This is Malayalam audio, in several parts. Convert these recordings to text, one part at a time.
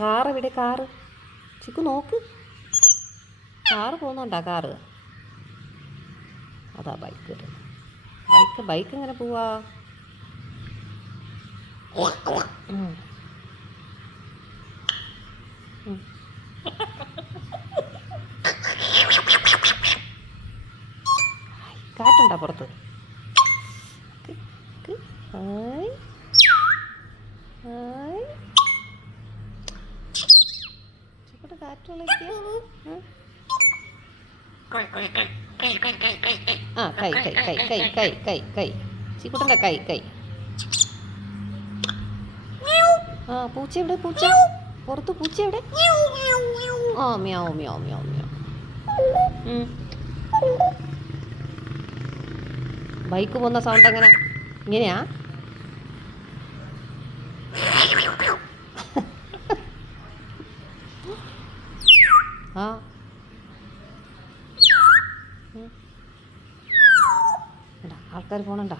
കാറ് ഇവിടെ, കാറ്. ചിക്കു നോക്ക്, കാറ് പോകുന്നുണ്ടാ? കാറ് അതാ ബൈക്ക് വരുന്നത്. ബൈക്ക് എങ്ങനെ പോവാ? കാറ്റുണ്ടാ പുറത്ത്? ഹായ് ഹായ്, ചിക്കോട്ട് കാറ്റ് കളിക്കുക. ആ കൈ കൈ കൈ കൈ കൈ കൈ കൈ ചിക്കുട്ടൻ്റെ കൈ. ആ പൂച്ച എവിടെ? പൂച്ച പുറത്ത്, പൂച്ച എവിടെ? ആ മ്യാവ് മ്യാവ് മ്യാവ് മ്യാവ്. ബൈക്ക് പോകുന്ന സൗണ്ട് എങ്ങനെ? ഇങ്ങനെയാ? ആ ആൾക്കാർ പോണണ്ടാ?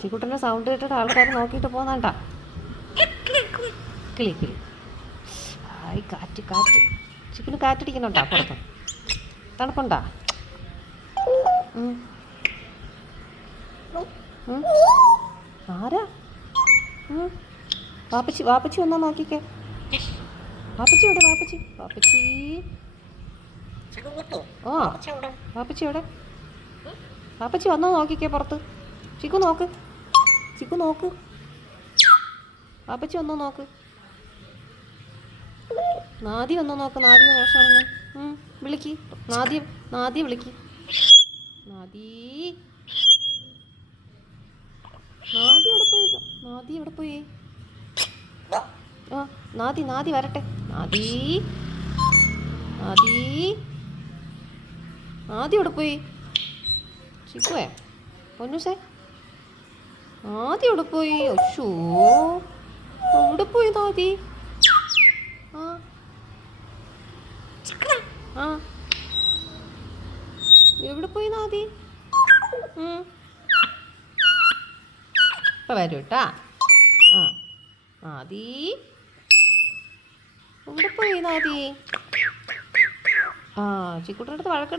ചിക്കുട്ടൻ്റെ സൗണ്ട് കേട്ടിട്ട് ആൾക്കാർ നോക്കിയിട്ട് പോകുന്നണ്ടാ? കിളി കിളി. ഹായ്, കാറ്റ് കാറ്റ്. ചിക്കന് കാറ്റടിക്കുന്നുണ്ടാ പുറത്ത്? തണുപ്പുണ്ടാ? ആരാ? വാപ്പച്ചി വന്നോ നോക്കിക്കേ. വാപ്പച്ചി എവിടെ? വാപ്പച്ചി ആ വാപ്പച്ചി എവിടെ? വാപ്പച്ചി വന്നോ നോക്കിക്കേ പുറത്ത്. ചിക്കു നോക്ക് വാപ്പച്ചി വന്നോ നോക്ക്. നാദി വന്നോ നോക്ക്. നാദിയെ മോശമാണെന്ന് വിളിക്ക്. നാദിയെ വിളിക്ക്. നാദി എവിടെ പോയി? ആ നാദി വരട്ടെ. നാദി എവിടെ പോയി? ചിക്കുവേ, പൊന്നൂസേ, നാദി എവിടെ പോയി? ഒശോ, എവിടെ പോയി നാദി? ആ എവിടെ പോയി നാദി? ഇപ്പം വരൂ കേട്ടാ. ആ നാദി എവിടെ പോയി നാദി? ആ ചിക്കുട്ടൻ്റെ അടുത്ത് വഴക്കിട.